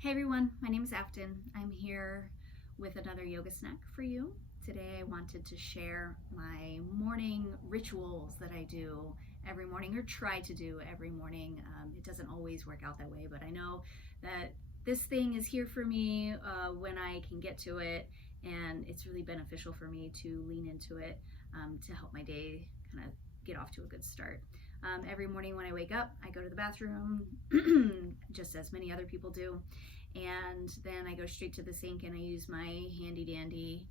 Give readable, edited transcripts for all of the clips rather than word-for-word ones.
Hey everyone, my name is Afton. I'm here with another yoga snack for you. Today I wanted to share my morning rituals that I do every morning or try to do every morning. It doesn't always work out that way, but I know that this thing is here for me when I can get to it, and it's really beneficial for me to lean into it to help my day kind of get off to a good start. Every morning when I wake up, I go to the bathroom, just as many other people do, and then I go straight to the sink and I use my handy dandy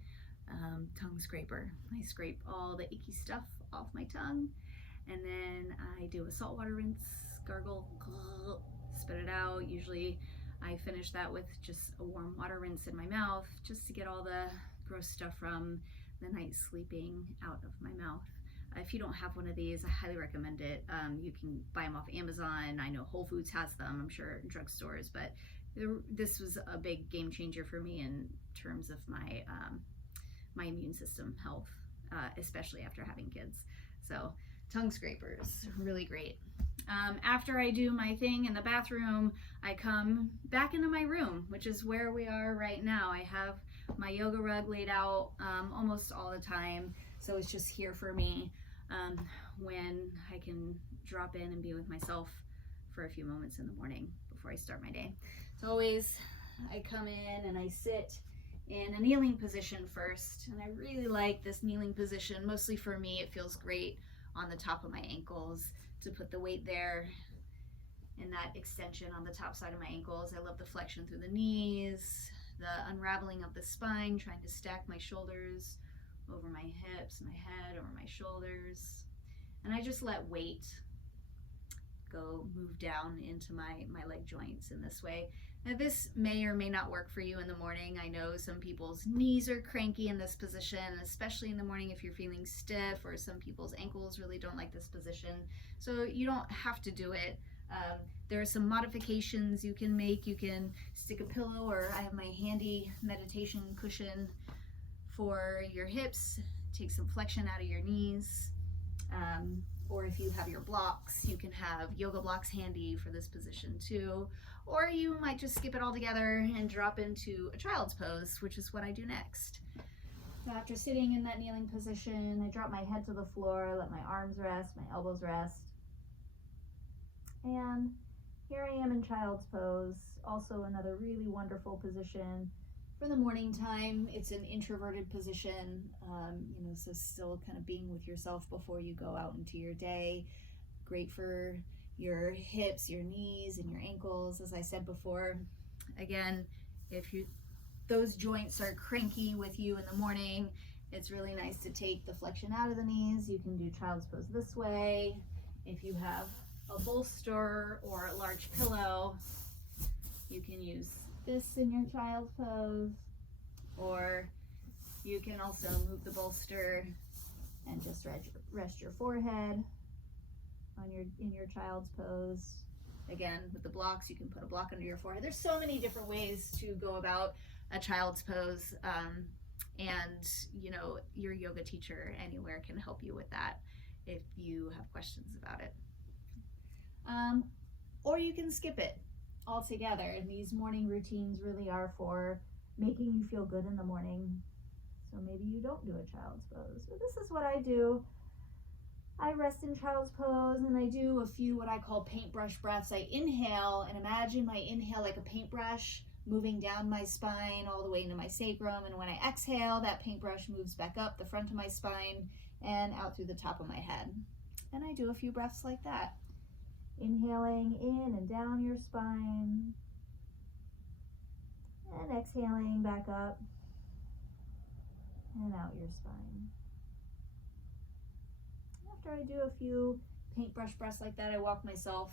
tongue scraper. I scrape all the icky stuff off my tongue, and then I do a saltwater rinse, gargle, spit it out. Usually I finish that with just a warm water rinse in my mouth, just to get all the gross stuff from the night sleeping out of my mouth. If you don't have one of these, I highly recommend it. You can buy them off Amazon. I know Whole Foods has them, I'm sure, in drugstores, but this was a big game changer for me in terms of my immune system health, especially after having kids. So tongue scrapers, really great. After I do my thing in the bathroom, I come back into my room, which is where we are right now. I have my yoga rug laid out almost all the time, so it's just here for me when I can drop in and be with myself for a few moments in the morning before I start my day. So always I come in and I sit in a kneeling position first, and I really like this kneeling position. Mostly for me, it feels great on the top of my ankles to put the weight there and that extension on the top side of my ankles. I love the flexion through the knees, the unraveling of the spine, trying to stack my shoulders over my hips, my head over my shoulders, and I just let weight move down into my leg joints in this way. Now this may or may not work for you in the morning. I know some people's knees are cranky in this position, especially in the morning if you're feeling stiff, or some people's ankles really don't like this position. So you don't have to do it. There are some modifications you can make. You can stick a pillow, or I have my handy meditation cushion for your hips, take some flexion out of your knees. Or if you have your blocks, you can have yoga blocks handy for this position too. Or you might just skip it all together and drop into a child's pose, which is what I do next. So after sitting in that kneeling position, I drop my head to the floor, let my arms rest, my elbows rest. And here I am in child's pose, also another really wonderful position. For the morning time, it's an introverted position, so still kind of being with yourself before you go out into your day. Great for your hips, your knees, and your ankles. As I said before, again, if those joints are cranky with you in the morning, it's really nice to take the flexion out of the knees. You can do child's pose this way. If you have a bolster or a large pillow, you can use this in your child's pose, or you can also move the bolster and just rest your forehead in your child's pose. Again, with the blocks, you can put a block under your forehead. There's so many different ways to go about a child's pose, and your yoga teacher anywhere can help you with that if you have questions about it. Or you can skip it altogether. And these morning routines really are for making you feel good in the morning. So maybe you don't do a child's pose. So this is what I do. I rest in child's pose, and I do a few what I call paintbrush breaths. I inhale and imagine my inhale like a paintbrush moving down my spine all the way into my sacrum. And when I exhale, that paintbrush moves back up the front of my spine and out through the top of my head. And I do a few breaths like that. Inhaling in and down your spine, and exhaling back up and out your spine. After I do a few paintbrush breaths like that, I walk myself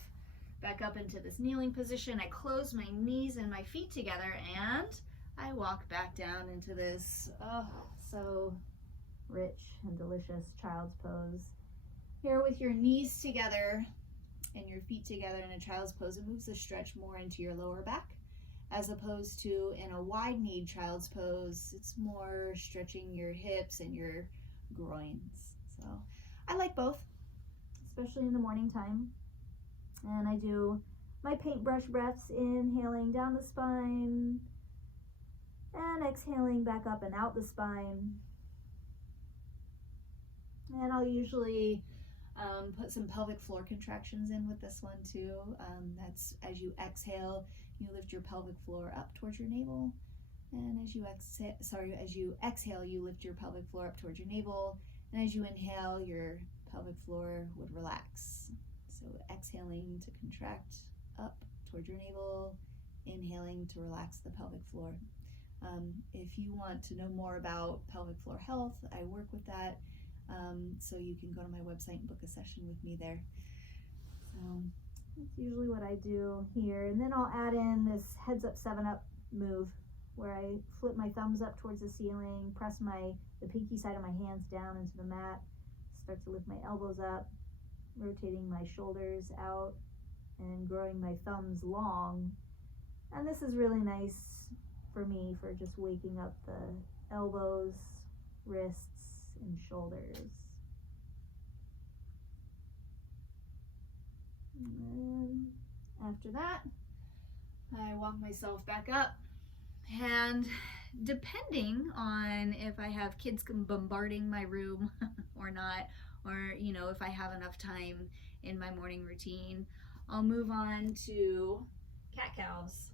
back up into this kneeling position. I close my knees and my feet together, and I walk back down into this so rich and delicious child's pose. Here with your knees together and your feet together in a child's pose, it moves the stretch more into your lower back, as opposed to in a wide-kneed child's pose, it's more stretching your hips and your groins. So I like both, especially in the morning time. And I do my paintbrush breaths, inhaling down the spine and exhaling back up and out the spine. And I'll usually put some pelvic floor contractions in with this one too. That's as you exhale, you lift your pelvic floor up towards your navel. And as you exhale, you lift your pelvic floor up towards your navel. And as you inhale, your pelvic floor would relax. So exhaling to contract up towards your navel, inhaling to relax the pelvic floor. If you want to know more about pelvic floor health, I work with that. So you can go to my website and book a session with me there. So that's usually what I do here. And then I'll add in this heads up, 7 up move, where I flip my thumbs up towards the ceiling, press the pinky side of my hands down into the mat, start to lift my elbows up, rotating my shoulders out and growing my thumbs long. And this is really nice for me for just waking up the elbows, wrists, and shoulders. And then after that, I walk myself back up. And depending on if I have kids bombarding my room or not, or if I have enough time in my morning routine, I'll move on to cat-cows.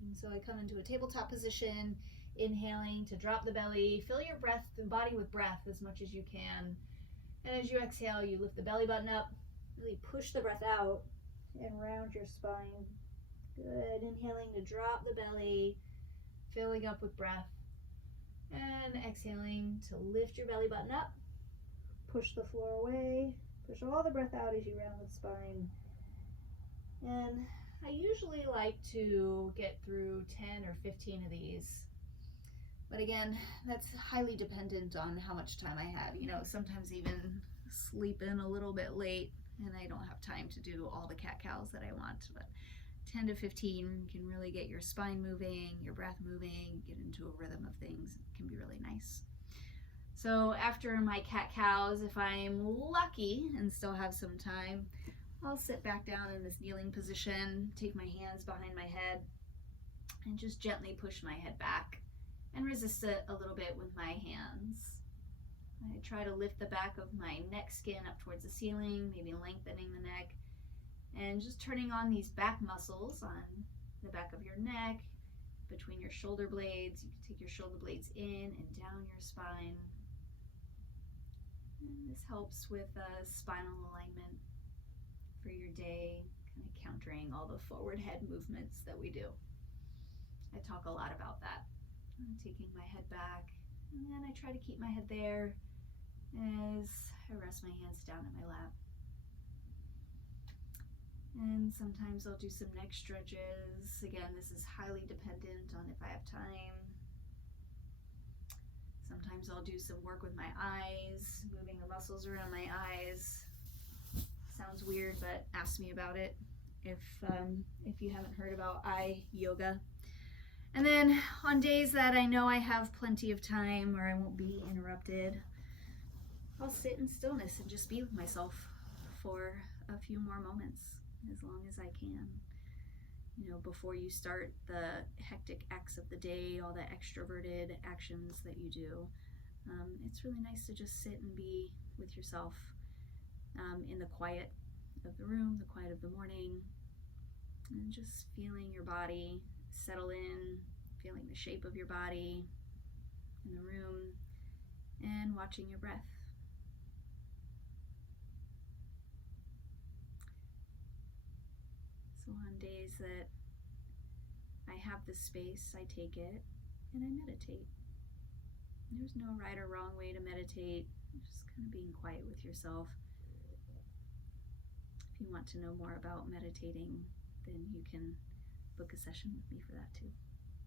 And so I come into a tabletop position, inhaling to drop the belly, fill your body with breath as much as you can. And as you exhale, you lift the belly button up, really push the breath out and round your spine. Good. Inhaling to drop the belly, filling up with breath, and exhaling to lift your belly button up, push the floor away, push all the breath out as you round the spine. And I usually like to get through 10 or 15 of these. But again, that's highly dependent on how much time I have. Sometimes even sleep in a little bit late and I don't have time to do all the cat-cows that I want. But 10 to 15 can really get your spine moving, your breath moving, get into a rhythm of things. It can be really nice. So after my cat-cows, if I'm lucky and still have some time, I'll sit back down in this kneeling position, take my hands behind my head, and just gently push my head back and resist it a little bit with my hands. I try to lift the back of my neck skin up towards the ceiling, maybe lengthening the neck, and just turning on these back muscles on the back of your neck, between your shoulder blades. You can take your shoulder blades in and down your spine. And this helps with spinal alignment for your day, kind of countering all the forward head movements that we do. I talk a lot about that. I'm taking my head back, and then I try to keep my head there as I rest my hands down in my lap. And sometimes I'll do some neck stretches. Again, this is highly dependent on if I have time. Sometimes I'll do some work with my eyes, moving the muscles around my eyes. Sounds weird, but ask me about it if you haven't heard about eye yoga. And then on days that I know I have plenty of time or I won't be interrupted, I'll sit in stillness and just be with myself for a few more moments, as long as I can. Before you start the hectic acts of the day, all the extroverted actions that you do, it's really nice to just sit and be with yourself in the quiet of the room, the quiet of the morning, and just feeling your body settle in, feeling the shape of your body in the room, and watching your breath. So on days that I have the space, I take it and I meditate. There's no right or wrong way to meditate, just kind of being quiet with yourself. If you want to know more about meditating, then you can book a session with me for that too.